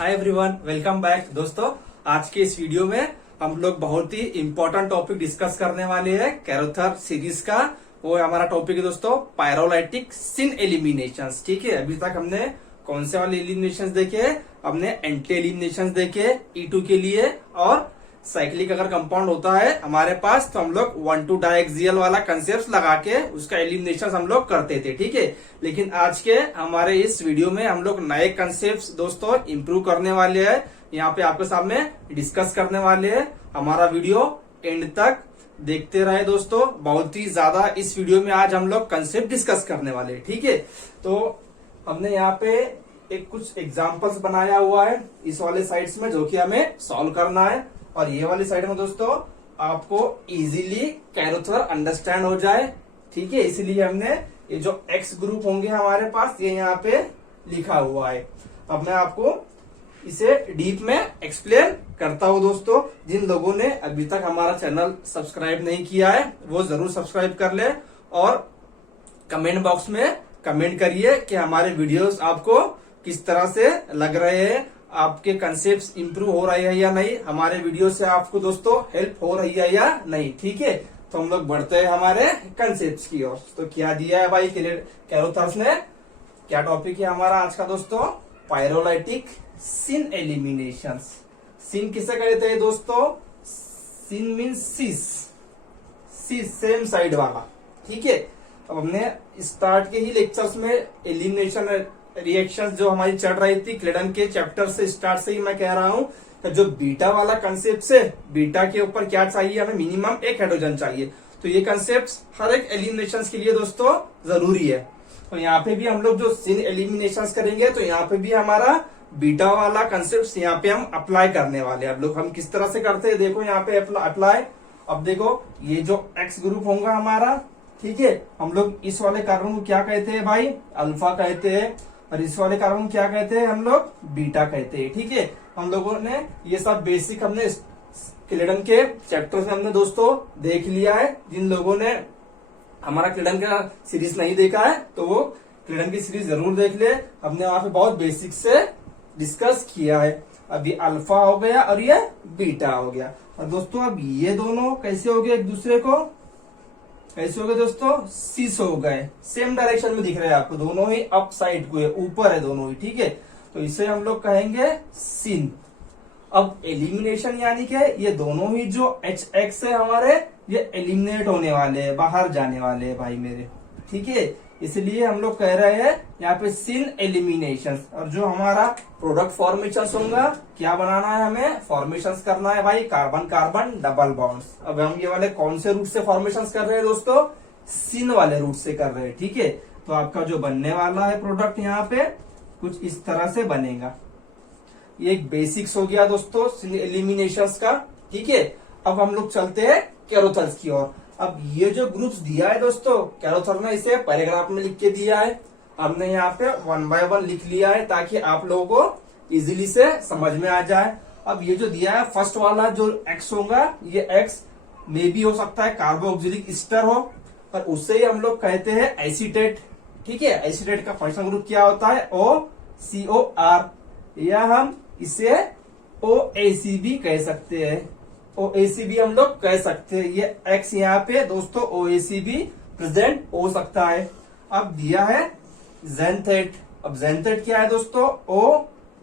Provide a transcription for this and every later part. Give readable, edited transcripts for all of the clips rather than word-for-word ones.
Hi everyone, welcome back. दोस्तों, आज के इस वीडियो में हम लोग बहुत ही इंपॉर्टेंट टॉपिक डिस्कस करने वाले हैं कैरोथर सीरीज का। वो हमारा टॉपिक है दोस्तों पायरोलाइटिक सिन एलिमिनेशन। ठीक है, अभी तक हमने कौन से वाले एलिमिनेशन देखे? हमने एंटी एलिमिनेशन देखे E2 के लिए, और साइक्लिक अगर कंपाउंड होता है हमारे पास तो हम लोग 1,2 डायएक्सियल वाला कंसेप्ट लगा के उसका एलिमिनेशन हम लोग करते थे। ठीक है, लेकिन आज के हमारे इस वीडियो में हम लोग नए कंसेप्ट दोस्तों इंप्रूव करने वाले हैं, यहाँ पे आपके सामने डिस्कस करने वाले हैं। हमारा वीडियो एंड तक देखते रहे दोस्तों, बहुत ही ज्यादा इस वीडियो में आज हम लोग कंसेप्ट डिस्कस करने वाले हैं। ठीक है, तो हमने यहाँ पे एक कुछ एग्जाम्पल्स बनाया हुआ है इस वाले साइड्स में, जो कि हमें सॉल्व करना है, और ये वाली साइड में दोस्तों आपको इजीली कैरोथर अंडरस्टैंड हो जाए। ठीक है, इसलिए हमने ये जो एक्स ग्रुप होंगे हमारे पास ये यहाँ पे लिखा हुआ है। अब मैं आपको इसे डीप में एक्सप्लेन करता हूँ दोस्तों। जिन लोगों ने अभी तक हमारा चैनल सब्सक्राइब नहीं किया है वो जरूर सब्सक्राइब कर ले, और कमेंट बॉक्स में कमेंट करिए कि हमारे वीडियोस आपको किस तरह से लग रहे हैं, आपके कंसेप्ट इंप्रूव हो रहे हैं या नहीं, हमारे वीडियो से आपको दोस्तों हेल्प हो रही है या नहीं। ठीक है, तो हम लोग बढ़ते हैं हमारे कंसेप्ट की ओर। तो क्या दिया है भाई कैरोथर्स ने? क्या टॉपिक है हमारा आज का दोस्तों? पायरोलाइटिक सिन एलिमिनेशन। सिन किसे कहते हैं दोस्तों? सिन मीन्स सीस, सेम साइड वाला। ठीक है, अब हमने स्टार्ट के ही लेक्चर्स में एलिमिनेशन रिएक्शंस जो हमारी चढ़ रही थी क्लेडन के चैप्टर से स्टार्ट से ही मैं कह रहा हूँ कि जो बीटा वाला कंसेप्ट से बीटा के ऊपर क्या चाहिए, हमें मिनिमम एक हाइड्रोजन चाहिए। तो ये कंसेप्ट हर एक एलिमिनेशन के लिए दोस्तों जरूरी है। तो यहाँ पे भी हम लोग जो सिन एलिमिनेशन करेंगे तो यहाँ पे भी हमारा बीटा वाला कंसेप्ट यहाँ पे हम अप्लाई करने वाले हैं। अब लोग हम किस तरह से करते हैं देखो यहाँ पे अप्लाई। अब देखो ये जो एक्स ग्रुप होगा हमारा, ठीक है, हम लोग इस वाले कार्बन को क्या कहते हैं भाई? अल्फा कहते हैं, और इस वाले कार्बन क्या कहते हैं हम लोग? बीटा कहते हैं। ठीक है, हम लोगों ने ये सब बेसिक हमने क्लेडन के चैप्टर में हमने दोस्तों देख लिया है। जिन लोगों ने हमारा क्लेडन का सीरीज नहीं देखा है तो वो क्लेडन की सीरीज जरूर देख ले, हमने वहां पे बहुत बेसिक से डिस्कस किया है। अब ये अल्फा हो गया और ये बीटा हो गया, और दोस्तों अब ये दोनों कैसे हो गए एक दूसरे को? कैसे हो गए दोस्तों? सीस हो गए, सेम डायरेक्शन में दिख रहे हैं आपको, दोनों ही अप साइड को है, ऊपर है दोनों ही। ठीक है, तो इसे हम लोग कहेंगे सिन। अब एलिमिनेशन यानी क्या है? ये दोनों ही जो एच एक्स है हमारे, ये एलिमिनेट होने वाले हैं, बाहर जाने वाले हैं भाई मेरे। ठीक है, इसलिए हम लोग कह रहे हैं यहाँ पे सिन एलिमिनेशन। और जो हमारा प्रोडक्ट फॉर्मेशन होगा, क्या बनाना है हमें? फॉर्मेशन करना है भाई, कार्बन कार्बन डबल बॉन्ड्स। अब हम ये वाले कौन से रूट से फॉर्मेशन कर रहे हैं दोस्तों? सिन वाले रूट से कर रहे हैं। ठीक है, तो आपका जो बनने वाला है प्रोडक्ट यहाँ पे कुछ इस तरह से बनेगा। ये एक बेसिक्स हो गया दोस्तों सिन एलिमिनेशन का। ठीक है, अब हम लोग चलते हैं कैरोथर्स की ओर। अब ये जो ग्रुप्स दिया है दोस्तों कैरोथर ने इसे पैराग्राफ में लिख के दिया है, हमने यहाँ पे 1 बाय 1 लिख लिया है ताकि आप लोगों को इजीली से समझ में आ जाए। अब ये जो दिया है फर्स्ट वाला जो एक्स होगा, ये एक्स में भी हो सकता है कार्बोक्सिलिक एस्टर हो, और उससे ही हम लोग कहते हैं एसीटेट। ठीक है, एसीटेट का फंक्शनल ग्रुप क्या होता है? OCOR, या हम इसे OAC भी कह सकते हैं, OAC भी हम लोग कह सकते हैं। ये एक्स यहाँ पे दोस्तों OAC भी प्रेजेंट हो सकता है। अब दिया है जेंथेट। अब जेंथेट क्या है दोस्तों?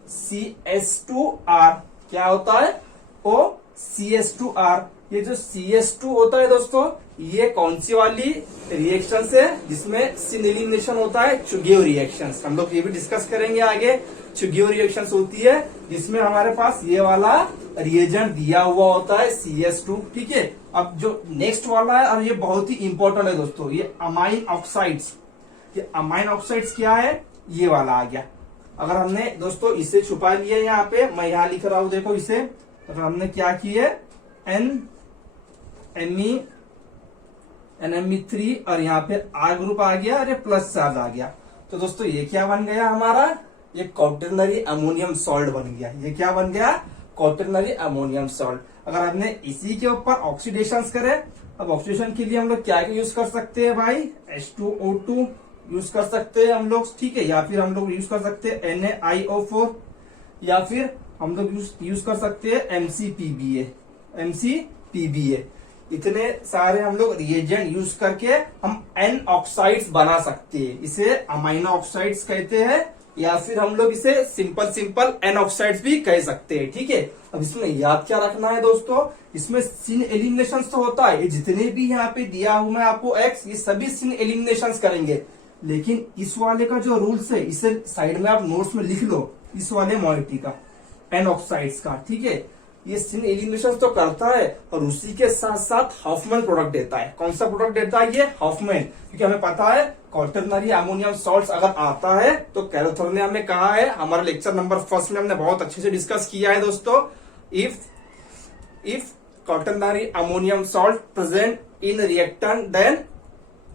OCS2R। क्या होता है? OCS2R। ये जो CS2 होता है दोस्तों, ये कौन सी वाली रिएक्शन है जिसमें सिन एलिमिनेशन होता है? चुगेव रिएक्शन। हम लोग ये भी डिस्कस करेंगे आगे। चुगेव रिएक्शन होती है जिसमें हमारे पास ये वाला रिएजेंट दिया हुआ होता है CS2। ठीक है, अब जो नेक्स्ट वाला है, और ये बहुत ही इंपॉर्टेंट है दोस्तों, ये अमाइन ऑक्साइड्स। ये अमाइन ऑक्साइड्स क्या है? ये वाला आ गया। अगर हमने दोस्तों इसे छुपा लिया यहाँ पे, मैं यहाँ लिख रहा हूं देखो इसे, अगर हमने क्या किया NMe3 और यहाँ पे R ग्रुप आ गया और ये प्लस चार्ज आ गया, तो दोस्तों ये क्या बन गया हमारा? ये क्वाटरनरी अमोनियम सॉल्ट बन गया। ये क्या बन गया? Quaternary ammonium salt. अगर हमने इसी के ऊपर ऑक्सीडेशन करे, अब ऑक्सीडेशन के लिए हम लोग क्या यूज कर सकते हैं भाई? H2O2 यूज कर सकते हैं हम लोग। ठीक है, या फिर हम लोग यूज कर सकते हैं NaIO4, या फिर हम लोग यूज कर सकते हैं MCPBA। इतने सारे हम लोग रिएजेंट यूज करके हम एन ऑक्साइड्स बना सकते हैं। इसे अमाइनो ऑक्साइड्स कहते हैं या फिर हम लोग इसे सिंपल एन ऑक्साइड्स भी कह सकते हैं। ठीक है, अब इसमें याद क्या रखना है दोस्तों, इसमें सिन एलिमिनेशन तो होता है, ये जितने भी यहाँ पे दिया हुआ है आपको एक्स, ये सभी सिन एलिमिनेशन करेंगे। लेकिन इस वाले का जो रूल्स है इसे साइड में आप नोट्स में लिख लो, इस वाले मॉइटी का, एन ऑक्साइड्स का। ठीक है, ये सिन एलिमिनेशन तो करता है और उसी के साथ साथ हॉफमैन प्रोडक्ट देता है। कौन सा प्रोडक्ट देता है ये? हॉफमैन। क्योंकि हमें पता है क्वाटरनरी अमोनियम सॉल्ट्स अगर आता है तो कैरोथर ने हमें कहा है, हमारे लेक्चर नंबर 1 में हमने बहुत अच्छे से डिस्कस किया है दोस्तों, if quaternary ammonium salt present in reactant then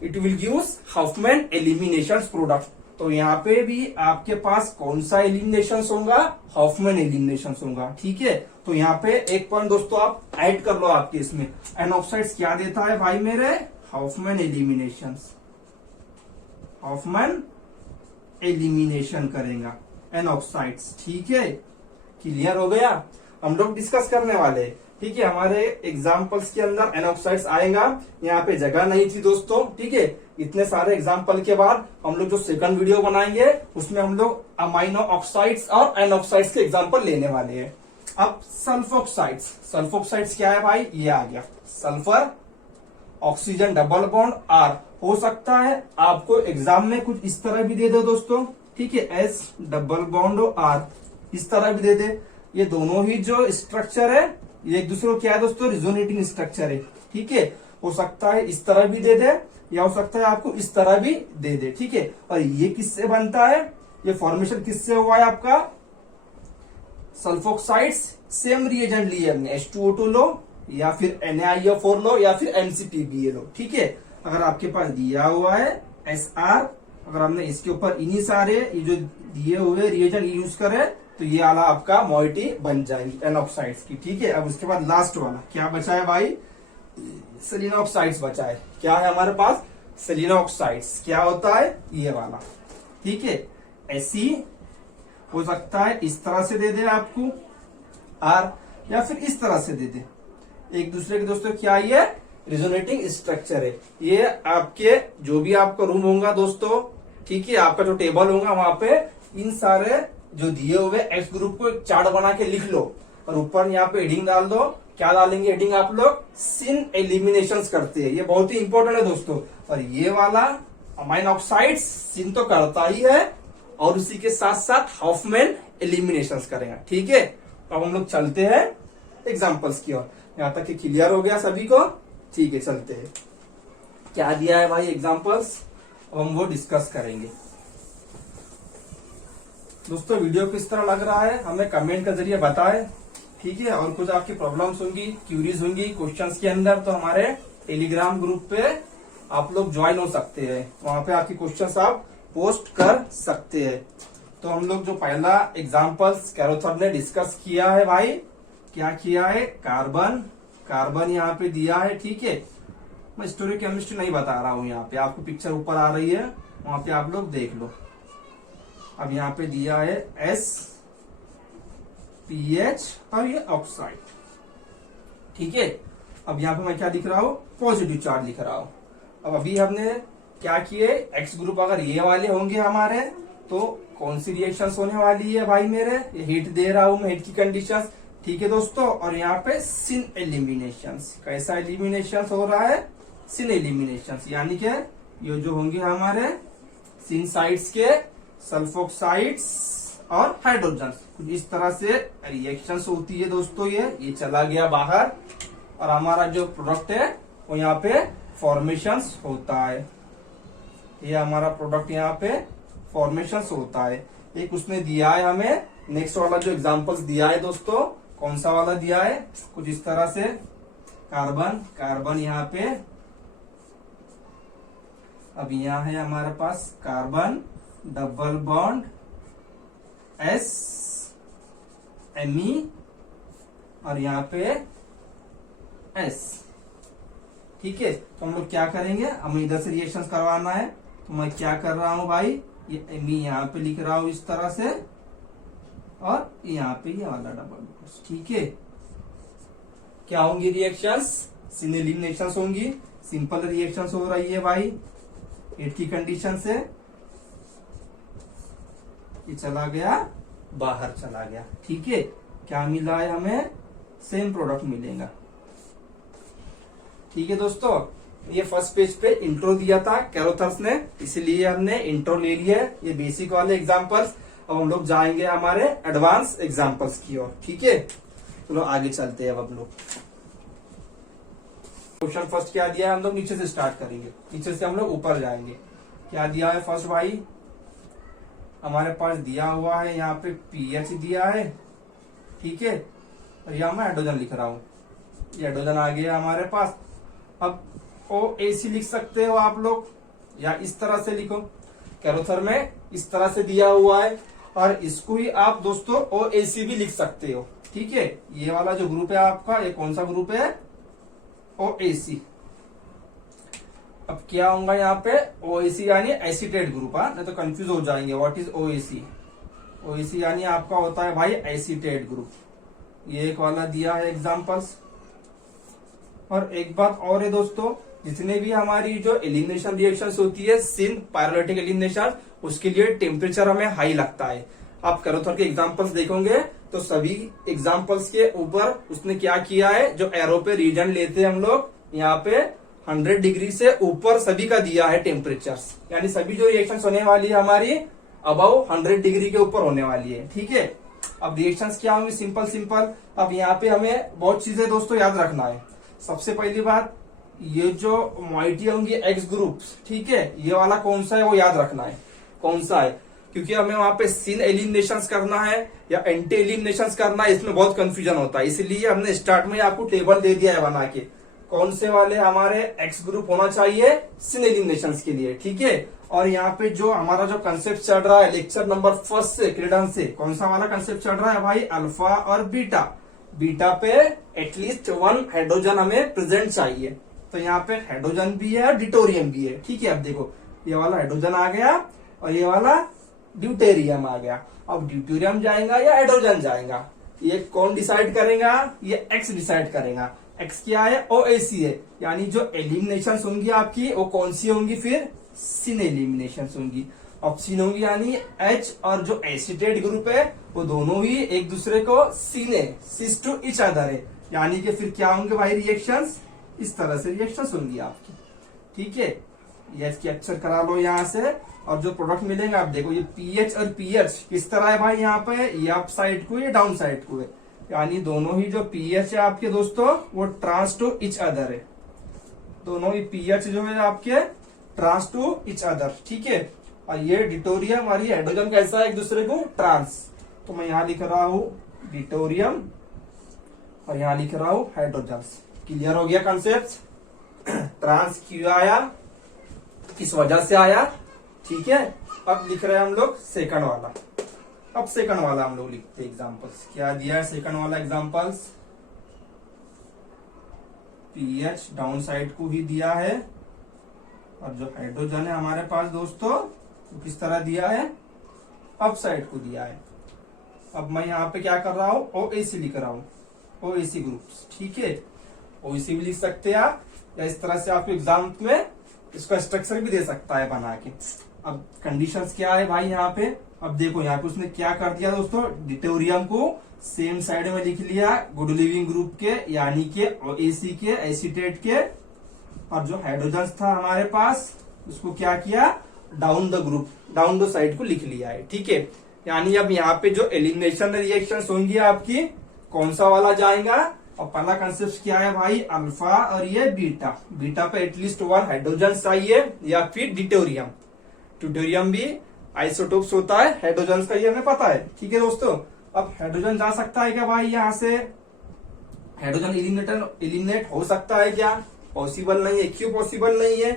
it will give Hofmann elimination product. तो यहाँ पे भी आपके पास कौन सा एलिमिनेशन होगा? हॉफमैन एलिमिनेशन होगा। ठीक है, तो यहाँ पे एक पॉइंट दोस्तों आप ऐड कर लो आपके इसमें, एन ऑक्साइड्स क्या देता है भाई मेरे? हॉफमैन एलिमिनेशन करेगा एन ऑक्साइड्स। ठीक है, क्लियर हो गया? हम लोग डिस्कस करने वाले हैं। ठीक है, हमारे एग्जाम्पल्स के अंदर एन ऑक्साइड्स आएगा, यहाँ पे जगह नहीं थी दोस्तों। ठीक है, इतने सारे एग्जाम्पल के बाद हम लोग जो सेकंड वीडियो बनाएंगे उसमें हम लोग अमाइनो ऑक्साइड्स और एन ऑक्साइड्स के एग्जाम्पल लेने वाले हैं। अब सल्फोक्साइड्स क्या है भाई? ये आ गया, sulphur oxygen double bond R। हो सकता है आपको एग्जाम में कुछ इस तरह भी दे दो दोस्तों। ठीक है, S डबल बॉन्ड R इस तरह भी दे दे। ये दोनों ही जो स्ट्रक्चर है ये एक दूसरे को क्या है दोस्तों? रिजोनेटिंग स्ट्रक्चर है। ठीक है, हो सकता है इस तरह भी दे दे या हो सकता है आपको इस तरह भी दे दे। ठीक है, और ये किससे बनता है? ये फॉर्मेशन किससे हुआ है आपका? सल्फोक्साइड्स, सेम रिएजेंट लिए हमने, H2O2 लो या फिर NaIO4 लो या फिर MCPBA लो। ठीक है, अगर आपके पास दिया हुआ है SR, अगर हमने इसके ऊपर इन्हीं सारे ये जो दिए हुए रिएजेंट यूज करे तो ये वाला आपका मॉइटी बन जाएगी एन ऑक्साइड्स की। ठीक है, अब उसके बाद लास्ट वाला क्या बचा है भाई? सेलिनो ऑक्साइड्स बचा है। क्या है हमारे पास? सेलिनो ऑक्साइड्स। क्या होता है? ये वाला। ठीक है, ऐसी हो सकता है इस तरह से दे दे आपको R या फिर इस तरह से दे दे। एक दूसरे के दोस्तों क्या ये रिजोनेटिंग स्ट्रक्चर है। ये आपके जो भी आपका रूम होगा दोस्तों, ठीक है, आपका जो टेबल होगा वहां पे इन सारे जो दिए हुए एक्स ग्रुप को चार्ट बना के लिख लो और ऊपर यहाँ पे हेडिंग डाल दो। क्या डालेंगे हेडिंग आप लोग? सिन एलिमिनेशंस करते हैं। ये बहुत ही इंपॉर्टेंट है दोस्तों। और ये वाला अमाइन ऑक्साइड्स सिन तो करता ही है और उसी के साथ साथ हॉफमैन एलिमिनेशंस करेगा। ठीक है, अब हम लोग चलते हैं एग्जाम्पल्स की ओर। यहाँ तक कि क्लियर हो गया सभी को? ठीक है, चलते हैं। क्या दिया है भाई एग्जाम्पल्स, अब हम वो डिस्कस करेंगे। दोस्तों वीडियो किस तरह लग रहा है हमें कमेंट के जरिए बताएं। ठीक है, और कुछ आपकी प्रॉब्लम्स होंगी, क्यूरीज होंगी क्वेश्चंस के अंदर, तो हमारे टेलीग्राम ग्रुप पे आप लोग ज्वाइन हो सकते हैं। वहां पे आपकी क्वेश्चंस आप पोस्ट कर सकते हैं। तो हम लोग जो पहला एग्जाम्पल्स कैरोथर ने डिस्कस किया है भाई, क्या किया है? कार्बन यहाँ पे दिया है। ठीक है, मैं स्टोरी केमिस्ट्री नहीं बता रहा हूँ, यहाँ पे आपको पिक्चर ऊपर आ रही है, वहां पे आप लोग देख लो। अब यहाँ पे दिया है SPH और ये ऑक्साइड। ठीक है, अब यहाँ पे मैं क्या लिख रहा हूँ? पॉजिटिव चार्ज लिख रहा हूँ। अब अभी हमने क्या किए? एक्स ग्रुप अगर ये वाले होंगे हमारे तो कौन सी रिएक्शंस होने वाली है भाई मेरे? ये हीट दे रहा हूं मैं, हीट की कंडीशंस। ठीक है दोस्तों, और यहाँ पे सिन एलिमिनेशंस। कैसा एलिमिनेशन हो रहा है? सिन एलिमिनेशंस, यानी कि ये जो होंगे हमारे सिन साइड्स के सल्फोक्साइड्स और हाइड्रोजन, कुछ इस तरह से रिएक्शंस होती है दोस्तों। ये चला गया बाहर और हमारा जो प्रोडक्ट है वो यहाँ पे फॉर्मेशंस होता है। ये हमारा प्रोडक्ट यहाँ पे फॉर्मेशंस होता है। एक उसने दिया है हमें, नेक्स्ट वाला जो एग्जांपल्स दिया है दोस्तों, कौन सा वाला दिया है? कुछ इस तरह से कार्बन यहाँ पे, अब यहाँ है हमारे पास carbon double bond S Me और यहाँ पे S। ठीक है, तो हम लोग क्या करेंगे? हमें इधर से रिएक्शन करवाना है, तो मैं क्या कर रहा हूं भाई? ये Me यहाँ पे लिख रहा हूं इस तरह से, और यहाँ पे ये वाला डबल बॉन्ड। ठीक है, क्या होंगी रिएक्शंस? सिन एलिमिनेशंस होंगी। सिंपल रिएक्शंस हो रही है भाई 8 की कंडीशन से। ये चला गया बाहर चला गया। ठीक है, क्या मिला है हमें? सेम प्रोडक्ट मिलेगा। ठीक है दोस्तों, ये फर्स्ट पेज पे इंट्रो दिया था कैरोथर्स ने, इसलिए हमने इंट्रो ले लिया है। ये बेसिक वाले एग्जांपल्स। अब हम लोग जाएंगे हमारे एडवांस एग्जांपल्स की ओर। ठीक है, चलो आगे चलते हैं। अब हम लोग क्वेश्चन फर्स्ट क्या दिया है, हम लोग नीचे से स्टार्ट करेंगे, नीचे से हम लोग ऊपर जाएंगे। क्या दिया है फर्स्ट भाई? हमारे पास दिया हुआ है यहाँ पे पीएच दिया है। ठीक है, और यहाँ मैं हाइड्रोजन लिख रहा हूँ। ये हाइड्रोजन आ गया हमारे पास। अब OAC लिख सकते हो आप लोग, या इस तरह से लिखो। कैरोथर में इस तरह से दिया हुआ है, और इसको ही आप दोस्तों OAC भी लिख सकते हो। ठीक है, ये वाला जो ग्रुप है आपका, ये कौन सा ग्रुप है? OAC। अब क्या होगा यहाँ पे? OAC यानी एसीटेट ग्रुप। नहीं तो कंफ्यूज हो जाएंगे। What is OAC? OAC यानी आपका होता है भाई एसीटेट ग्रुप। ये एक वाला दिया है एग्जांपल्स। और एक बात और है दोस्तों, जितने भी हमारी जो एलिमिनेशन रिएक्शंस होती है, सिन पायरोलाइटिक एलिमिनेशन, उसके लिए टेम्परेचर हमें हाई लगता है। आप कैरोथर के एग्जांपल्स देखोगे तो सभी एग्जांपल्स के ऊपर उसने क्या किया है, जो एरो पे रीजन लेते हैं हम लोग, यहाँ पे 100 डिग्री से ऊपर सभी का दिया है टेम्परेचर्स। यानी सभी जो रिएक्शंस होने वाली है हमारी अबव 100 डिग्री के ऊपर होने वाली है। ठीक है, अब रिएक्शंस क्या होंगी? Simple simple. अब यहाँ पे हमें बहुत चीजें दोस्तों याद रखना है। सबसे पहली बात, ये जो मॉइटी होंगी एक्स ग्रुप, ठीक है, ये वाला कौन सा है वो याद रखना है, कौन सा है, क्योंकि हमें वहां पे सिन एलिमिनेशंस करना है या एंटी एलिमिनेशंस करना है, इसमें बहुत कंफ्यूजन होता है। इसलिए हमने स्टार्ट में आपको टेबल दे दिया है बना के, कौन से वाले हमारे एक्स ग्रुप होना चाहिए सिन एलिमिनेशंस के लिए। ठीक है, और यहाँ पे जो हमारा जो कंसेप्ट चल रहा है लेक्चर नंबर फर्स्ट से क्रीडन से, कौन सा वाला कंसेप्ट चल रहा है भाई? अल्फा और बीटा। बीटा पे एटलीस्ट 1 हाइड्रोजन हमें प्रेजेंट चाहिए। तो यहाँ पे हाइड्रोजन भी है और डिटोरियम भी है। ठीक है, अब देखो ये वाला हाइड्रोजन आ गया और ये वाला ड्यूटेरियम आ गया। अब ड्यूटेरियम जाएगा या हाइड्रोजन जाएगा, ये कौन डिसाइड करेगा? ये एक्स डिसाइड करेगा। एक्स क्या है? OAC है। यानी जो एलिमिनेशन होंगी आपकी वो कौन सी होंगी? फिर सिन एलिमिनेशन होंगी। अब सिन होंगी यानी H और जो एसिटेट ग्रुप है वो दोनों ही एक दूसरे को सिन है, सिस टू इच अदर है। यानी कि फिर क्या होंगे भाई रिएक्शंस? इस तरह से रिएक्शंस होंगी आपकी। ठीक है, ये कैप्चर करा लो यहाँ से। और जो प्रोडक्ट मिलेगा आप देखो, ये पीएच और पीएच किस तरह है भाई? यहाँ पे ये अप साइड को, ये डाउन साइड को है। यानी दोनों ही जो पीएच है आपके दोस्तों वो ट्रांस टू इच अदर है। दोनों ही पीएच जो है आपके ट्रांस टू इच अदर। ठीक है, और ये डिटोरियम और ये हाइड्रोजन कैसा है? एक दूसरे को ट्रांस। तो मैं यहाँ लिख रहा हूँ डिटोरियम और यहाँ लिख रहा हूँ हाइड्रोजन। क्लियर हो गया कंसेप्ट? ट्रांस क्यों आया, किस वजह से आया? ठीक है, अब लिख रहे हैं हम लोग सेकंड वाला। अब सेकंड वाला हम लोग लिखते हैं एग्जांपल्स। क्या दिया है सेकंड वाला एग्जांपल्स? पीएच डाउन साइड को ही दिया है, और जो हाइड्रोजन है हमारे पास दोस्तों तो किस तरह दिया है? अप साइड को दिया है। अब मैं यहाँ पे क्या कर रहा हूँ? OAC लिख रहा हूँ, OAC ग्रुप्स। ठीक है, OAC भी लिख सकते हैं आप, या इस तरह से आपको एग्जाम में इसका स्ट्रक्चर भी दे सकता है बना के। अब कंडीशंस क्या है भाई यहाँ पे? अब देखो यहाँ पे उसने क्या कर दिया दोस्तों, डिटोरियम को सेम साइड में लिख लिया गुड लिविंग ग्रुप के, यानी के OAC के, एसीटेट के, और जो हाइड्रोजन था हमारे पास उसको क्या किया? Down the group, down the side को लिख लिया है। ठीक है, यानी अब यहाँ पे जो एलिमिनेशन रिएक्शंस होंगी आपकी, कौन सा वाला जाएगा? और पहला कंसेप्ट क्या है भाई? अल्फा और ये बीटा। बीटा पे एटलीस्ट 1 हाइड्रोजन चाहिए, या फिर डिटोरियम। ड्यूटेरियम भी आइसोटोप्स होता है हाइड्रोजन का, ये हमें पता है। ठीक है दोस्तों, अब हाइड्रोजन जा सकता है क्या भाई? यहाँ से हाइड्रोजन एलिमिनेट हो सकता है क्या? पॉसिबल नहीं है। क्यों पॉसिबल नहीं है?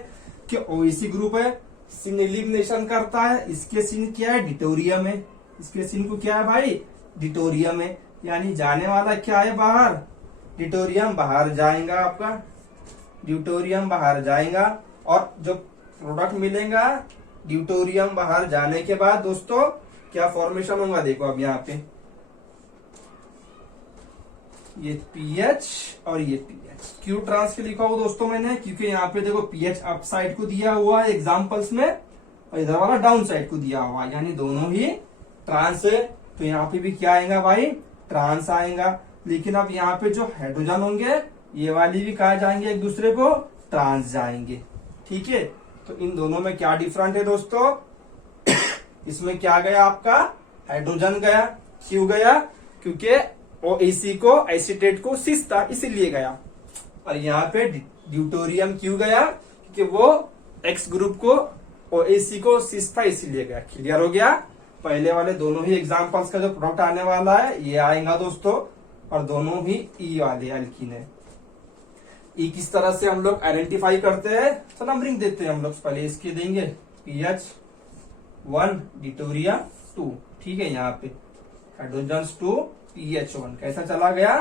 कि OAC ग्रुप है, सिन एलिमिनेशन करता है, इसके सिन क्या है? डिटोरियम है। इसके सिन को क्या है भाई? डिटोरियम है। यानी जाने वाला क्या है बाहर? डिटोरियम बाहर जाएगा आपका, ड्यूटोरियम बाहर जाएगा, और जो प्रोडक्ट मिलेगा ड्यूटोरियम बाहर जाने के बाद दोस्तों क्या फॉर्मेशन होगा? देखो अब यहाँ पे ये पीएच और ये पीएच। क्यों ट्रांस के लिखा हुआ दोस्तों मैंने, क्योंकि यहाँ पे देखो पीएच अप साइड को दिया हुआ है एग्जाम्पल्स में, और इधर वाला डाउन साइड को दिया हुआ है, यानी दोनों ही ट्रांस है। तो यहाँ पे भी क्या आएगा भाई, ट्रांस आएगा। लेकिन अब यहाँ पे जो हाइड्रोजन होंगे ये वाली भी कहा जाएंगे एक दूसरे को ट्रांस जाएंगे। ठीक है, तो इन दोनों में क्या डिफरेंट है दोस्तों, इसमें क्या गया आपका हाइड्रोजन गया। क्यों गया, क्योंकि OAC को एसीटेट को सिस था इसीलिए गया। और यहाँ पे ड्यूटोरियम क्यों गया, क्योंकि वो X ग्रुप को OAC को सिस था इसीलिए गया। क्लियर हो गया। पहले वाले दोनों ही एग्जांपल्स का जो प्रोडक्ट आने वाला है ये आएगा दोस्तों, और दोनों ही E वाले एल्कीन है। E किस तरह से हम लोग आइडेंटिफाई करते हैं, तो नंबरिंग देते हैं हम लोग। पहले इसके देंगे PH1 ड्यूटोरियम 2। ठीक है, यहाँ पे हाइड्रोजन 2 PH1 कैसा चला गया,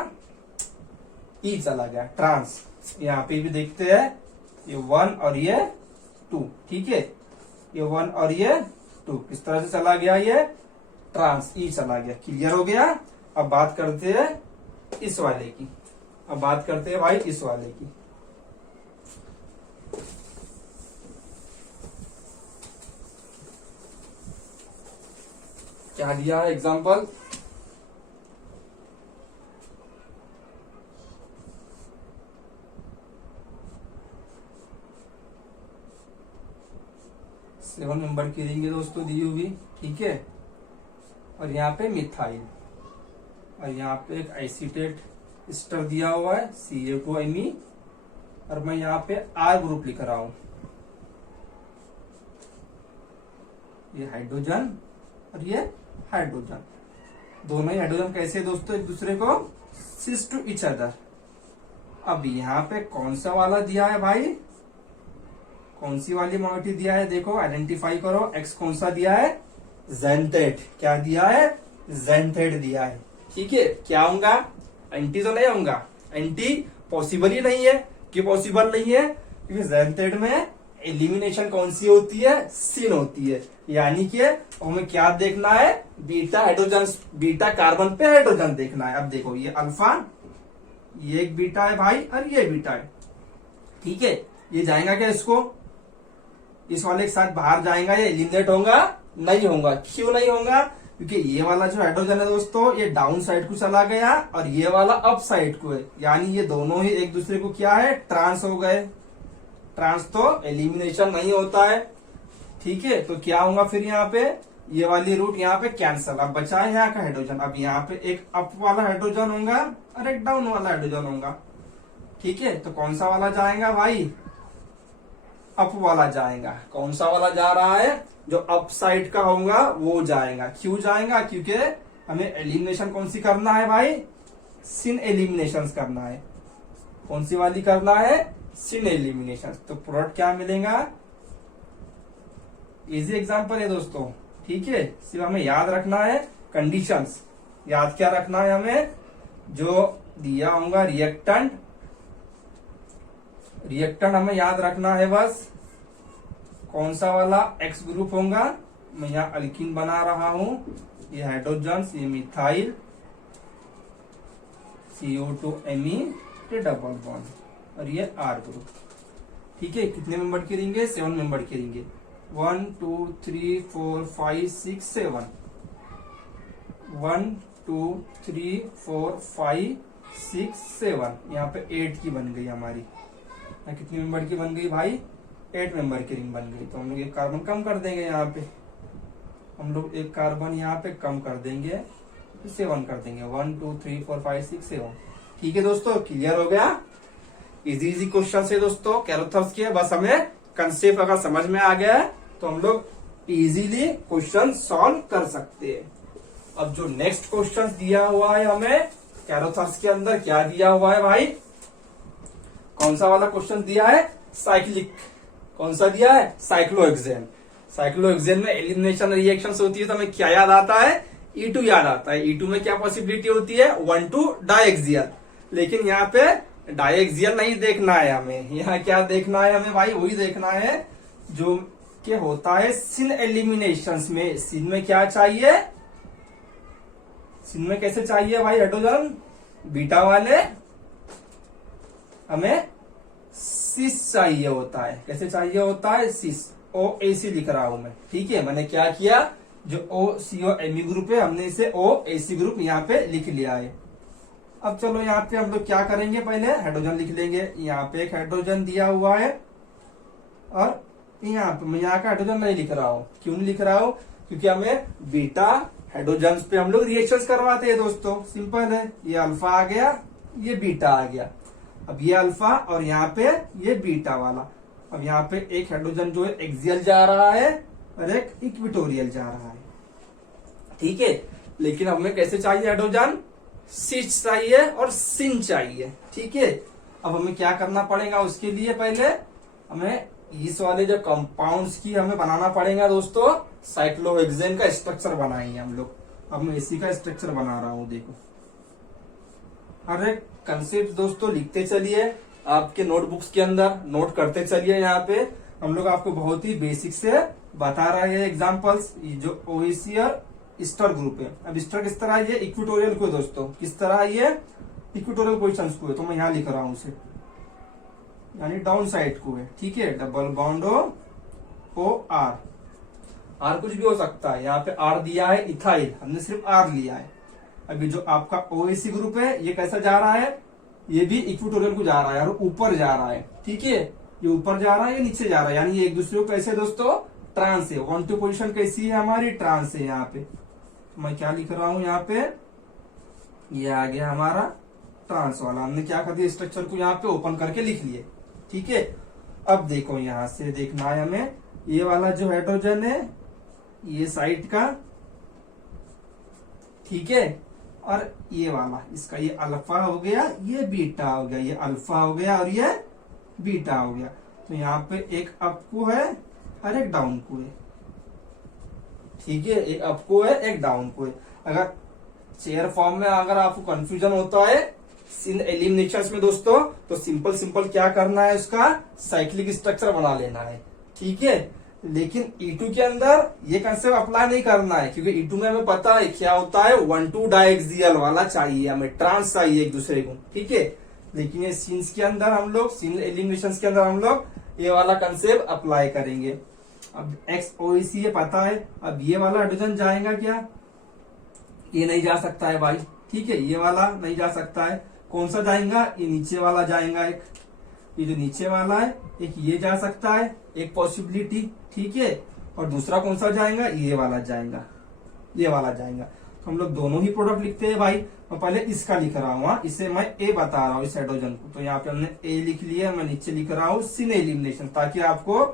E चला गया ट्रांस। यहाँ पे भी देखते हैं ये 1 और ये 2। ठीक है, ये 1 और ये 2 किस तरह से चला गया, ये ट्रांस E चला गया। क्लियर हो गया। अब बात करते हैं इस वाले की, अब बात करते हैं भाई इस वाले की। क्या दिया है एग्जांपल, सेवन नंबर की देंगे दोस्तों दी हुई। ठीक है, और यहाँ पे मिथाइल, और यहाँ पे एक एसीटेट एस्टर दिया हुआ है CH2Me, और मैं यहाँ पे R ग्रुप लिख रहा हूं। ये हाइड्रोजन और ये हाइड्रोजन, दोनों ही हाइड्रोजन कैसे दोस्तों एक दूसरे को सिस टू ईच अदर। अब यहाँ पे कौन सा वाला दिया है भाई, कौन सी वाली मोइटी दिया है, देखो आइडेंटिफाई करो। X कौन सा दिया है, जेंथेट। क्या दिया है, जेंथेट दिया है। ठीक है, क्या होगा, एंटी तो नहीं होगा, एंटी पॉसिबल ही नहीं है। क्यों पॉसिबल नहीं है, क्योंकि जेंथेट में एलिमिनेशन कौन सी होती है, सिन होती है। यानी कि हमें क्या देखना है, बीटा हाइड्रोजन, बीटा कार्बन पे हाइड्रोजन देखना है। अब देखो ये अल्फा, ये एक बीटा है भाई और ये बीटा है। ठीक है, ये जाएगा क्या, इसको इस वाले के साथ बाहर जाएगा, ये एलिमिनेट होगा नहीं होगा। क्यों नहीं होगा, क्योंकि ये वाला जो हाइड्रोजन है दोस्तों ये डाउन साइड को चला गया और ये वाला अप साइड को है, यानी ये दोनों ही एक दूसरे को क्या है, ट्रांस हो गए। ट्रांस तो एलिमिनेशन नहीं होता है। ठीक है, तो क्या होगा फिर यहाँ पे, ये वाली रूट यहाँ पे कैंसल। अब बचा है यहाँ का हाइड्रोजन। अब यहाँ पे एक अप वाला हाइड्रोजन होगा और एक डाउन वाला हाइड्रोजन होगा। ठीक है, तो कौन सा वाला जाएगा भाई, अप वाला जाएगा। कौन सा वाला जा रहा है, जो अप साइड का होगा वो जाएगा। क्यों जाएगा, क्योंकि हमें एलिमिनेशन कौन सी करना है भाई, सिन एलिमिनेशन करना है। कौन सी वाली करना है, सिन एलिमिनेशन। तो प्रोडक्ट क्या मिलेगा, इजी एग्जांपल है दोस्तों। ठीक है, सिर्फ हमें याद रखना है कंडीशंस। याद क्या रखना है हमें, जो दिया होगा रिएक्टेंट, रिएक्टेंट हमें याद रखना है बस। कौन सा वाला X ग्रुप होगा, मैं यहाँ अल्कीन बना रहा हूं, ये हाइड्रोजन, ये मिथाइल, CO2Me, ये डबल बॉन्ड, और ये R ग्रुप। ठीक है, कितने मेंबर के रहेंगे, 7 मेंबर के रहेंगे। 1 2 3 4 5 6 7, 1 2 3 4 5 6 7, यहाँ पे 8 की बन गई हमारी। कितनी मेंबर की बन गई भाई, 8 मेंबर की रिंग बन गई। तो हम लोग एक कार्बन कम कर देंगे, यहाँ पे हम लोग एक कार्बन यहाँ पे कम कर देंगे, 7 कर देंगे। 1 2 3 4 5 6 7। ठीक है दोस्तों, क्लियर हो गया। इजी क्वेश्चन है दोस्तों कैरोथर्स के, बस हमें कंसेप्ट अगर समझ में आ गया है तो हम लोग इजीली क्वेश्चन सॉल्व कर सकते हैं। अब जो नेक्स्ट क्वेश्चन दिया हुआ है हमें कैरोथर्स के अंदर, क्या दिया हुआ है भाई, कौन सा वाला क्वेश्चन दिया है, साइक्लिक। कौन सा दिया है, साइक्लोहेक्सेन। साइक्लोहेक्सेन में एलिमिनेशन रिएक्शंस होती है तो हमें क्या याद आता है, E2 याद आता है। E2 में क्या पॉसिबिलिटी होती है, 1 2 डाइएक्सियल। लेकिन यहाँ पे डाइएक्सियल नहीं देखना है हमें, यहाँ क्या देखना है हमें भाई, वही देखना है जो कि होता है सिन एलिमिनेशंस में। सिन में क्या चाहिए, सिन में कैसे चाहिए भाई हाइड्रोजन, बीटा वाले हमें सिस चाहिए होता है। कैसे चाहिए होता है? सिस, OAC लिख रहा हूं मैं। ठीक है, मैंने क्या किया, जो OCO-Me ग्रुप है हमने इसे OAC ग्रुप यहाँ पे लिख लिया है। अब चलो यहाँ पे हम लोग क्या करेंगे, पहले हाइड्रोजन लिख लेंगे। यहाँ पे एक हाइड्रोजन दिया हुआ है और यहाँ पे मैं यहाँ का हाइड्रोजन नहीं लिख रहा हूँ। क्यों नहीं लिख रहा हूँ? क्योंकि हमें बीटा हाइड्रोजन पे हम लोग रिएक्शन करवाते हैं दोस्तों। सिंपल है, ये अल्फा आ गया, ये बीटा आ गया। अब ये अल्फा और यहाँ पे ये बीटा वाला। अब यहाँ पे एक हाइड्रोजन जो है एक्सियल जा रहा है और एक इक्विटोरियल जा रहा है। ठीक है, लेकिन हमें कैसे चाहिए हाइड्रोजन? सिस चाहिए और सिन चाहिए। ठीक है, अब हमें क्या करना पड़ेगा उसके लिए? पहले हमें इस वाले जो कंपाउंड्स की हमें बनाना पड़ेगा दोस्तों। साइक्लोहेक्सेन का स्ट्रक्चर बनाएंगे हम लोग। अब मैं इसी का स्ट्रक्चर बना रहा हूं, देखो। हर एक कंसेप्ट दोस्तों लिखते चलिए, आपके नोटबुक्स के अंदर नोट करते चलिए। यहाँ पे हम लोग आपको बहुत ही बेसिक से बता रहे हैं एग्जांपल्स। जो OAC और ईस्टर ग्रुप है। अब ईस्टर किस तरह है? इक्विटोरियल को दोस्तों, किस तरह ये इक्विटोरियल पोजिशन को है, तो मैं यहाँ लिख रहा हूं उसे, यानी डाउन साइड को है। ठीक है, डबल बॉन्ड OR, R कुछ भी हो सकता है। यहाँ पे R दिया है इथाइल, हमने सिर्फ R लिया है। अभी जो आपका OAC ग्रुप है ये कैसा जा रहा है? ये भी इक्विटोरियल को जा रहा है और ऊपर जा रहा है। ठीक है, ये ऊपर जा रहा है, ये नीचे जा रहा है, यानी ये एक दूसरे को कैसे दोस्तों? ट्रांस है। 1-2 पोजिशन कैसी है हमारी? ट्रांस है। यहाँ पे मैं क्या लिख रहा हूं? यहाँ पे ये आ गया हमारा ट्रांस वाला। हमने क्या कर दिया? स्ट्रक्चर को यहाँ पे ओपन करके लिख लिए। ठीक है, अब देखो यहां से देखना है हमें, ये वाला जो हाइड्रोजन है ये साइड का, ठीक है, और ये वाला इसका, ये अल्फा हो गया, ये बीटा हो गया, ये अल्फा हो गया और ये बीटा हो गया। तो यहाँ पे एक अप को है और एक डाउन को है। ठीक है, एक अप को है, एक डाउन को है। अगर चेयर फॉर्म में अगर आपको कंफ्यूजन होता है इन एलिमिनेशंस में दोस्तों, तो सिंपल क्या करना है, उसका साइक्लिक स्ट्रक्चर बना लेना है। ठीक है, लेकिन E2 के अंदर ये कंसेप्ट अप्लाई नहीं करना है, क्योंकि E2 में हमें पता है क्या होता है, 1-2 डायएक्सियल वाला चाहिए हमें, ट्रांस चाहिए एक दूसरे को। ठीक है, लेकिन ये सीन्स के अंदर हम लोग, सीन एलिमिनेशन के अंदर हम लोग ये वाला कंसेप्ट अप्लाई करेंगे। अब XOAC ये पता है। अब ये वाला हाइड्रोजन जाएगा क्या? ये नहीं जा सकता है भाई। ठीक है, ये वाला नहीं जा सकता है। कौन सा जाएगा? ये नीचे वाला जाएगा। एक ये जो नीचे वाला है, एक ये जा सकता है, एक पॉसिबिलिटी। ठीक है, और दूसरा कौन सा जाएगा? ये वाला जाएगा, ये वाला जाएगा। तो हम लोग दोनों ही प्रोडक्ट लिखते हैं भाई। मैं पहले इसका लिख रहा हूँ, इसे मैं A बता रहा हूँ, इस हाइड्रोजन को। तो यहाँ पे हमने A लिख लिया, मैं नीचे लिख रहा हूँ सिन एलिमिनेशन, ताकि आपको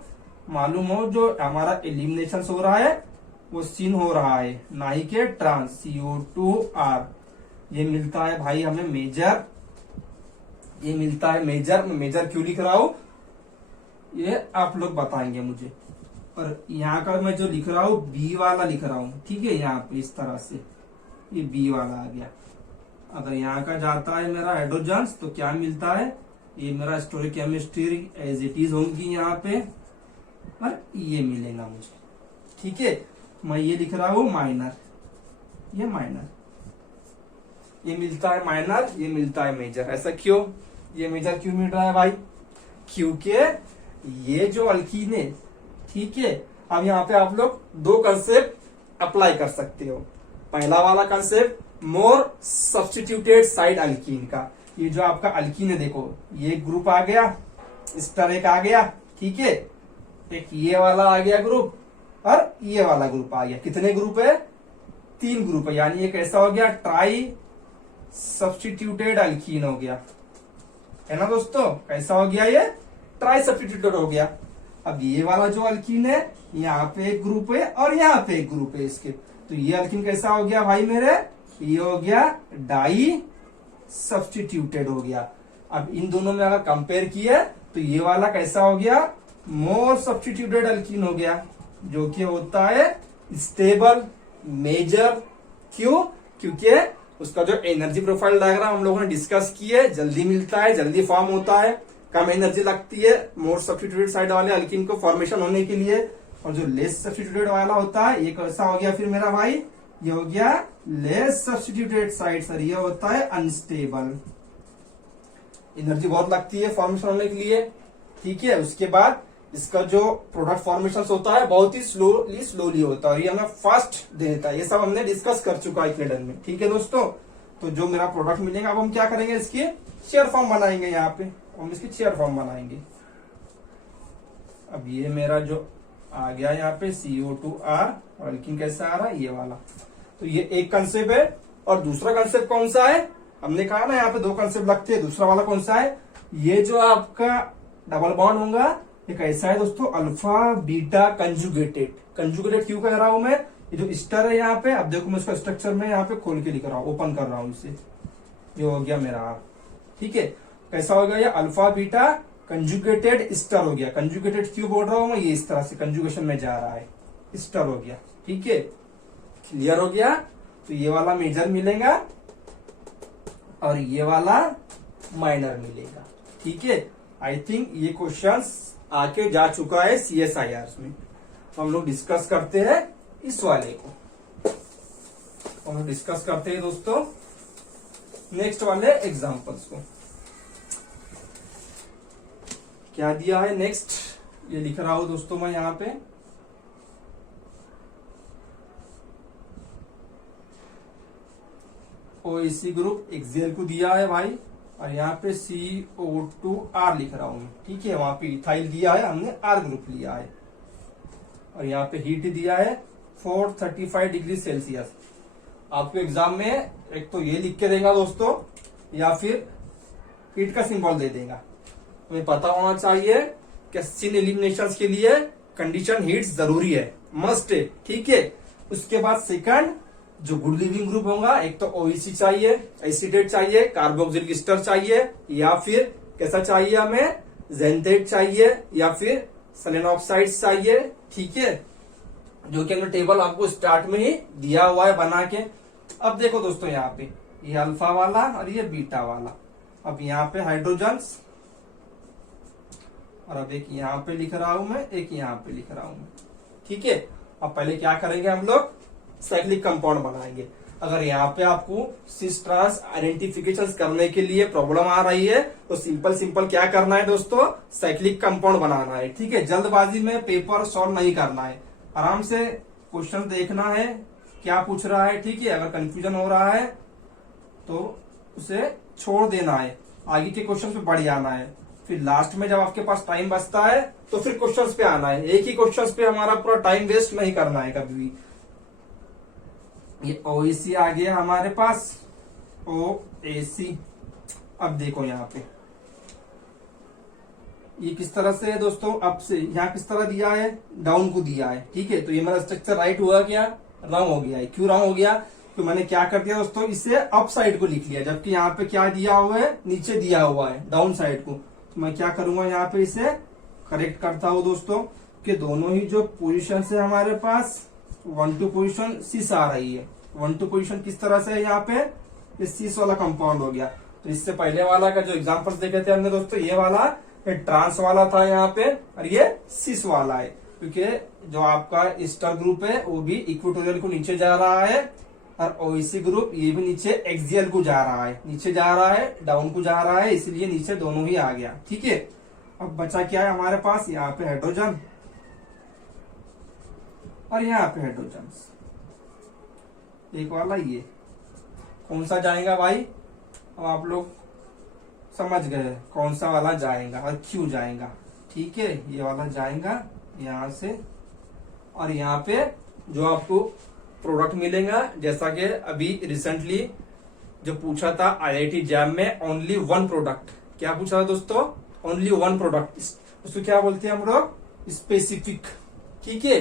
मालूम हो जो हमारा एलिमिनेशन हो रहा है वो सिन हो रहा है, ना ही के ट्रांस। CO2R ये मिलता है भाई हमें मेजर, ये मिलता है मेजर। मैं मेजर क्यों लिख रहा हूं ये आप लोग बताएंगे मुझे। और यहाँ का मैं जो लिख रहा हूँ B वाला लिख रहा हूँ। ठीक है, यहाँ पे इस तरह से ये B वाला आ गया। अगर यहाँ का जाता है मेरा हाइड्रोजन, तो क्या मिलता है? ये मेरा स्टोइकोकेमिस्ट्री एज इट इज होंगी यहाँ पे, और ये मिलेगा मुझे। ठीक है, मैं ये लिख रहा हूँ माइनर, ये माइनर, ये मिलता है माइनर, ये मिलता है मेजर। ऐसा क्यों? ये मेजर क्यों मिल रहा है भाई? क्योंकि ये जो अल्कीन है, ठीक है, अब यहाँ पे आप लोग दो कंसेप्ट अप्लाई कर सकते हो। पहला वाला कंसेप्ट मोर सब्स्टिट्यूटेड साइड अल्कीन का। ये जो आपका अल्कीन है, देखो ये ग्रुप आ गया, स्टर एक आ गया, ठीक है, एक ये वाला आ गया ग्रुप और ये वाला ग्रुप आ गया। कितने ग्रुप है? 3 ग्रुप है, यानी ये कैसा हो गया? ट्राई सब्स्टिट्यूटेड अल्कीन हो गया, है ना दोस्तों? कैसा हो गया? ये ट्राई सब्स्टिट्यूटेड हो गया। अब ये वाला जो अल्कीन है, यहाँ पे एक ग्रुप है और यहाँ पे एक ग्रुप है इसके, तो ये अल्कीन कैसा हो गया भाई मेरे? ये हो गया डाई सब्स्टिट्यूटेड हो गया। अब इन दोनों में अगर कंपेयर किया तो ये वाला कैसा हो गया? मोर सब्स्टिट्यूटेड अल्कीन हो गया, जो कि होता है स्टेबल मेजर। क्यों? क्योंकि उसका जो एनर्जी प्रोफाइल डायग्राम हम लोगों ने डिस्कस की है, जल्दी मिलता है, जल्दी फॉर्म होता है, कम एनर्जी लगती है मोर सब्स्टिट्यूटेड साइड वाले अल्कीन को फॉर्मेशन होने के लिए। और जो लेस सब्स्टिट्यूटेड वाला होता है, ये कैसा हो गया फिर मेरा भाई? ये हो गया लेस सब्स्टिट्यूटेड साइड सर, ये होता है अनस्टेबल। एनर्जी बहुत लगती है फॉर्मेशन होने के लिए, ठीक है। उसके बाद इसका जो प्रोडक्ट फॉर्मेशन होता है बहुत ही स्लोली होता है और ये हमें फास्ट देता है। ये सब हमने डिस्कस कर चुका है क्लेडन में, ठीक है दोस्तों। तो जो मेरा प्रोडक्ट मिलेगा अब हम क्या करेंगे, इसकी शेयर फॉर्म बनाएंगे। यहाँ पे हम इसकी शेयर फॉर्म बनाएंगे। अब ये मेरा जो आ गया यहाँ पे CO2R, और अल्कीन कैसा आ रहा है, ये वाला। तो ये एक कंसेप्ट है। और दूसरा कंसेप्ट कौन सा है, हमने कहा ना यहाँ पे दो कंसेप्ट लगते हैं। दूसरा वाला कौन सा है, ये जो आपका डबल बॉन्ड होगा एक ऐसा है दोस्तों, अल्फा बीटा कंजुगेटेड। कंजुगेटेड क्यों कह रहा हूं मैं, ये जो स्टर है यहाँ पे, अब देखो मैं इसका स्ट्रक्चर में यहाँ पे खोल के लिख रहा हूँ, ओपन कर रहा हूँ इसे। ये हो गया मेरा R, ठीक है। कैसा हो गया, ये अल्फा बीटा कंजुगेटेड स्टर हो गया। कंजुगेटेड क्यों बोल रहा हूं मैं, ये इस तरह से कंजुगेशन में जा रहा है, स्टर हो गया, ठीक है। क्लियर हो गया। तो ये वाला मेजर मिलेगा और ये वाला माइनर मिलेगा, ठीक है। आई थिंक ये क्वेश्चंस आके जा चुका है CSIR में। तो हम लोग डिस्कस करते हैं इस वाले को, हम लोग डिस्कस करते हैं दोस्तों नेक्स्ट वाले एग्जांपल्स को। क्या दिया है नेक्स्ट, ये लिख रहा हूं दोस्तों मैं यहाँ पे। OAC ग्रुप एक्सेल को दिया है भाई, और यहाँ पे CO2R लिख रहा हूं, ठीक है। वहां पे इथाइल दिया है, हमने R ग्रुप लिया है। और यहाँ पे हीट दिया है 435 डिग्री सेल्सियस। आपको एग्जाम में एक तो ये लिख के देगा दोस्तों, या फिर हीट का सिंबल दे देगा। हमें पता होना चाहिए कि सिन एलिमिनेशन के लिए कंडीशन हीट जरूरी है, मस्ट है, ठीक है। उसके बाद सेकंड जो गुड लिविंग ग्रुप होगा, एक तो OEC चाहिए, एसीटेट चाहिए, कार्बोक्सिलिक एस्टर चाहिए, या फिर कैसा चाहिए हमें, जेंटेट चाहिए, या फिर सेलेनॉक्साइड चाहिए, ठीक है। जो कि हमने टेबल आपको स्टार्ट में ही दिया हुआ है बना के। अब देखो दोस्तों यहाँ पे ये अल्फा वाला और ये बीटा वाला। अब यहाँ पे हाइड्रोजन्स, और अब एक यहाँ पे लिख रहा हूं मैं, एक यहाँ पे लिख रहा हूं मैं, ठीक है। अब पहले क्या करेंगे, हम लोग साइक्लिक कंपाउंड बनाएंगे। अगर यहाँ पे आपको सिस ट्रांस आइडेंटिफिकेशन करने के लिए प्रॉब्लम आ रही है तो सिंपल क्या करना है दोस्तों, साइक्लिक कंपाउंड बनाना है, ठीक है। जल्दबाजी में पेपर सॉल्व नहीं करना है, आराम से क्वेश्चन देखना है क्या पूछ रहा है, ठीक है। अगर कंफ्यूजन हो रहा है तो उसे छोड़ देना है, आगे के क्वेश्चन पे बढ़ जाना है। फिर लास्ट में जब आपके पास टाइम बचता है तो फिर क्वेश्चंस पे आना है। एक ही क्वेश्चंस पे हमारा पूरा टाइम वेस्ट नहीं करना है कभी भी। ये OEC आ गया हमारे पास, OAC। अब देखो यहाँ पे ये किस तरह से है दोस्तों, अब से यहाँ किस तरह दिया है, डाउन को दिया है, ठीक है। तो ये मेरा स्ट्रक्चर राइट हुआ क्या, रॉन्ग हो गया है। क्यों रॉन्ग हो गया, तो मैंने क्या कर दिया दोस्तों, इसे अप साइड को लिख लिया, जबकि यहाँ पे क्या दिया हुआ है, नीचे दिया हुआ है डाउन साइड को। तो मैं क्या करूंगा, यहाँ पे इसे करेक्ट करता हूं दोस्तों कि दोनों ही जो पोजीशन है हमारे पास 1 2 पोजीशन सिस आ रही है। 1 2 पोजीशन किस तरह से है, यहाँ पे ये सिस वाला कंपाउंड हो गया। तो इससे पहले वाला का जो एग्जांपल्स देखे थे हमने दोस्तों, ये वाला ये ट्रांस वाला था यहाँ पे, और ये सिस वाला है, क्योंकि जो आपका ईस्टर ग्रुप है वो भी इक्वेटोरियल को नीचे जा रहा है, और OEC ग्रुप ये भी नीचे एक्सियल को जा रहा है, नीचे जा रहा है, डाउन को जा रहा है, इसलिए नीचे दोनों ही आ गया, ठीक है। अब बचा क्या है हमारे पास, यहाँ पे हाइड्रोजन और यहाँ पे हाइड्रोजन। एक वाला ये कौन सा जाएगा भाई, अब आप लोग समझ गए कौन सा वाला जाएगा और क्यों जाएगा, ठीक है। ये वाला जाएगा यहाँ से, और यहाँ पे जो आपको प्रोडक्ट मिलेगा, जैसा कि अभी रिसेंटली जो पूछा था IIT जैम में, ओनली 1 प्रोडक्ट। क्या पूछा था दोस्तों, ओनली 1 प्रोडक्ट। उसको क्या बोलते हैं हम लोग, स्पेसिफिक, ठीक है।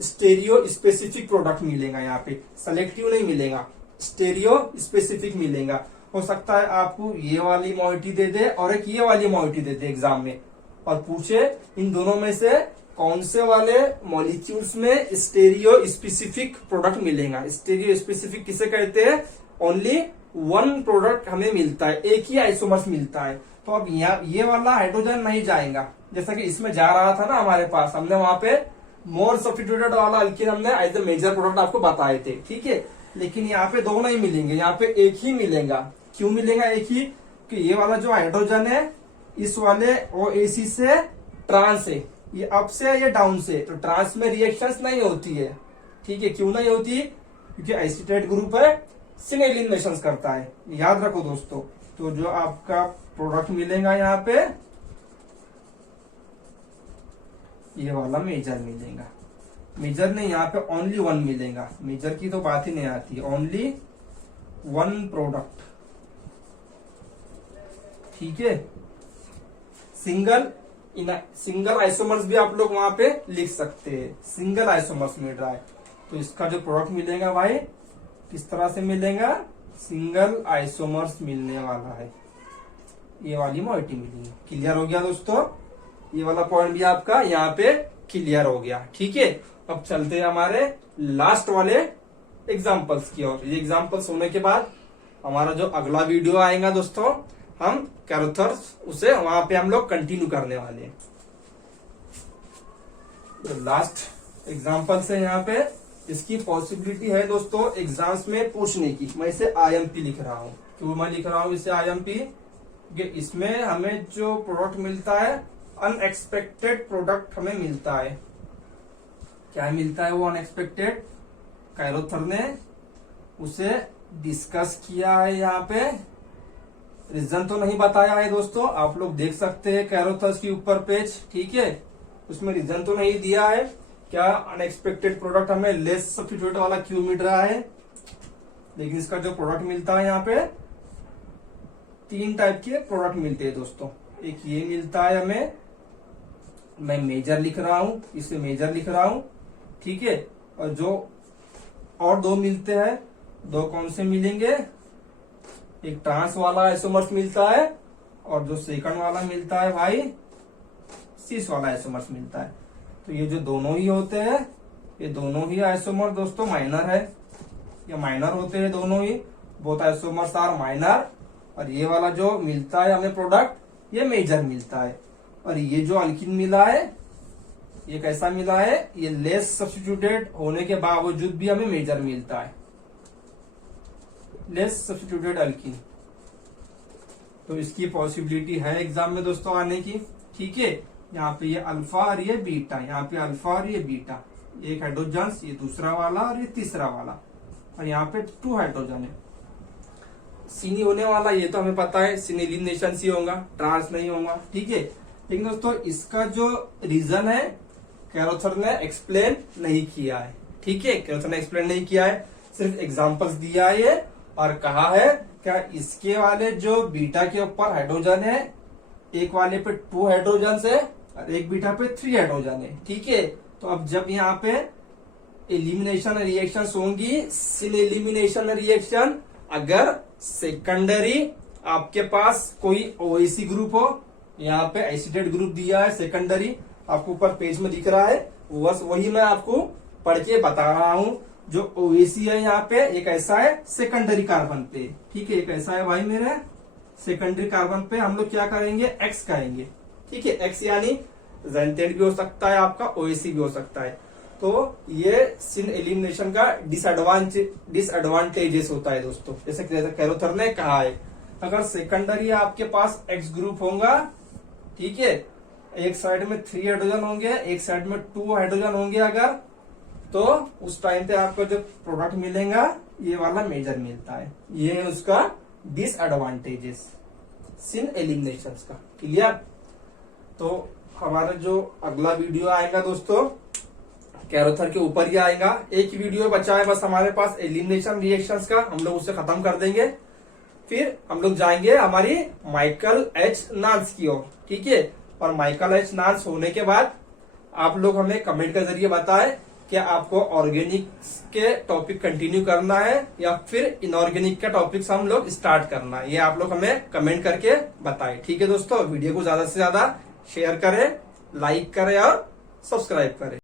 स्टेरियो स्पेसिफिक प्रोडक्ट मिलेगा यहाँ पे, सेलेक्टिव नहीं मिलेगा, स्टेरियो स्पेसिफिक मिलेगा। हो सकता है आपको ये वाली मॉइटी दे दे और एक ये वाली मॉइटी दे दे एग्जाम में, और पूछे इन दोनों में से कौन से वाले मॉलिक्यूल्स में स्टेरियो स्पेसिफिक प्रोडक्ट मिलेगा। स्टेरियो स्पेसिफिक किसे कहते हैं, ओनली 1 प्रोडक्ट हमें मिलता है, एक ही आइसोमर्स मिलता है। तो अब ये वाला हाइड्रोजन नहीं जाएगा, जैसा कि इसमें जा रहा था ना हमारे पास, हमने वहां पे मोर सब्स्टिट्यूटेड वाला अल्कीन हमने एज ए मेजर प्रोडक्ट आपको बताए थे, ठीक है। लेकिन यहाँ पे दो नहीं मिलेंगे, यहाँ पे एक ही मिलेगा। क्यों मिलेगा एक ही? कि ये वाला जो हाइड्रोजन है इस वाले OAC से ट्रांस है, ये अप से ये डाउन से, तो ट्रांस में रिएक्शंस नहीं होती है। ठीक है, क्यों नहीं होती? क्योंकि एसीटेट ग्रुप है, सिन एलिमिनेशन करता है। याद रखो दोस्तों। तो जो आपका प्रोडक्ट मिलेगा यहाँ पे ये वाला मेजर मिलेगा। मेजर नहीं, यहाँ पे ओनली वन मिलेगा। मेजर की तो बात ही नहीं आती, ओनली वन प्रोडक्ट। ठीक है, सिंगल आइसोमर्स भी आप लोग वहां पे लिख सकते हैं। सिंगल आइसोमर्स मिल रहा है तो इसका जो प्रोडक्ट मिलेगा भाई किस तरह से मिलेगा? सिंगल आइसोमर्स मिलने वाला है। ये वाली मोइटी मिलेगी। क्लियर हो गया दोस्तों? ये वाला पॉइंट भी आपका यहाँ पे क्लियर हो गया। ठीक है, अब चलते हैं हमारे लास्ट वाले एग्जाम्पल्स की ओर। ये एग्जाम्पल्स होने के बाद हमारा जो अगला वीडियो आएगा दोस्तों, हम कैरोथर्स उसे वहां पे हम लोग कंटिन्यू करने वाले हैं। तो लास्ट एग्जाम्पल से यहाँ पे इसकी पॉसिबिलिटी है दोस्तों एग्जाम्स में पूछने की। मैं इसे IMP लिख रहा हूँ। क्यों मैं लिख रहा हूँ इसे IMP? कि इसमें हमें जो प्रोडक्ट मिलता है अनएक्सपेक्टेड प्रोडक्ट हमें मिलता है। क्या मिलता है वो अनएक्सपेक्टेड? कैरोथर ने उसे डिस्कस किया है। यहाँ पे रीजन तो नहीं बताया है दोस्तों, आप लोग देख सकते हैं कैरोथर्स के ऊपर पेज। ठीक है, उसमें रीजन तो नहीं दिया है क्या अनएक्सपेक्टेड प्रोडक्ट हमें लेस सब्स्टिट्यूट वाला क्यों मिल रहा है। लेकिन इसका जो प्रोडक्ट मिलता है यहाँ पे 3 टाइप के प्रोडक्ट मिलते हैं दोस्तों। एक ये मिलता है हमें, मैं मेजर लिख रहा हूं, इसे मेजर लिख रहा हूं। ठीक है, और जो और 2 मिलते हैं, 2 कौन से मिलेंगे? एक ट्रांस वाला आइसोमर्स मिलता है और जो सेकंड वाला मिलता है भाई सिस वाला आइसोमर्स मिलता है। तो ये जो दोनों ही होते हैं, ये दोनों ही आइसोमर दोस्तों माइनर है। ये माइनर होते हैं दोनों ही, बोथ आइसोमर्स आर माइनर। और ये वाला जो मिलता है हमें प्रोडक्ट ये मेजर मिलता है। और ये जो अल्किन मिला है ये कैसा मिला है? ये लेस सब्स्टिट्यूटेड होने के बावजूद भी हमें मेजर मिलता है, लेस सब्स्टिट्यूटेड अल्किन। तो इसकी पॉसिबिलिटी है एग्जाम में दोस्तों आने की। ठीक है, यहाँ पे ये अल्फा और ये बीटा, यहाँ पे अल्फा और ये बीटा, एक हाइड्रोजन, ये दूसरा वाला और ये तीसरा वाला, और यहाँ पे 2 हाइड्रोजन है। सीनी होने वाला ये तो हमें पता है, सिन एलिमिनेशन सी होगा, ट्रांस नहीं होगा। ठीक है, लेकिन दोस्तों इसका जो रीजन है कैरोथर ने एक्सप्लेन नहीं किया है। ठीक है, कैरोथर ने एक्सप्लेन नहीं किया है, सिर्फ एग्जांपल्स दिया है और कहा है क्या इसके वाले जो बीटा के ऊपर हाइड्रोजन है, एक वाले पे 2 हाइड्रोजन है और एक बीटा पे 3 हाइड्रोजन है। ठीक है, तो अब जब यहाँ पे एलिमिनेशन रिएक्शन होंगी, सिन एलिमिनेशन रिएक्शन, अगर सेकेंडरी आपके पास कोई OAC ग्रुप हो, यहाँ पे एसिटेट ग्रुप दिया है सेकेंडरी, आपको ऊपर पेज में दिख रहा है, बस वही मैं आपको पढ़ के बता रहा हूँ। जो OAC है यहाँ पे एक ऐसा है सेकेंडरी कार्बन पे। ठीक है, एक ऐसा है भाई मेरे सेकेंडरी कार्बन पे हम लोग क्या करेंगे? X करेंगे। ठीक है, X यानी जेंटेट भी हो सकता है आपका, OAC भी हो सकता है। तो ये सिन एलिमिनेशन का डिसएडवांटेजेस होता है दोस्तों। जैसे कैरोथर ने कहा है अगर सेकेंडरी आपके पास X ग्रुप होगा, ठीक है, एक साइड में 3 हाइड्रोजन होंगे, एक साइड में 2 हाइड्रोजन होंगे अगर, तो उस टाइम पे आपको जो प्रोडक्ट मिलेगा ये वाला मेजर मिलता है। ये है उसका डिसएडवांटेजेस सिन एलिमिनेशन का। क्लियर? तो हमारा जो अगला वीडियो आएगा दोस्तों कैरोथर के ऊपर ही आएगा। एक वीडियो बचा है बस हमारे पास एलिमिनेशन रिएक्शंस का, हम लोग उसे खत्म कर देंगे। फिर हम लोग जाएंगे हमारी माइकल एच नाल्स की ओर। ठीक है, और माइकल एच नाल्स होने के बाद आप लोग हमें कमेंट के जरिए बताएं कि आपको ऑर्गेनिक के टॉपिक कंटिन्यू करना है या फिर इनऑर्गेनिक का टॉपिक्स हम लोग स्टार्ट करना है, ये आप लोग हमें कमेंट करके बताएं। ठीक है दोस्तों, वीडियो को ज्यादा से ज्यादा शेयर करें, लाइक करें और सब्सक्राइब करें।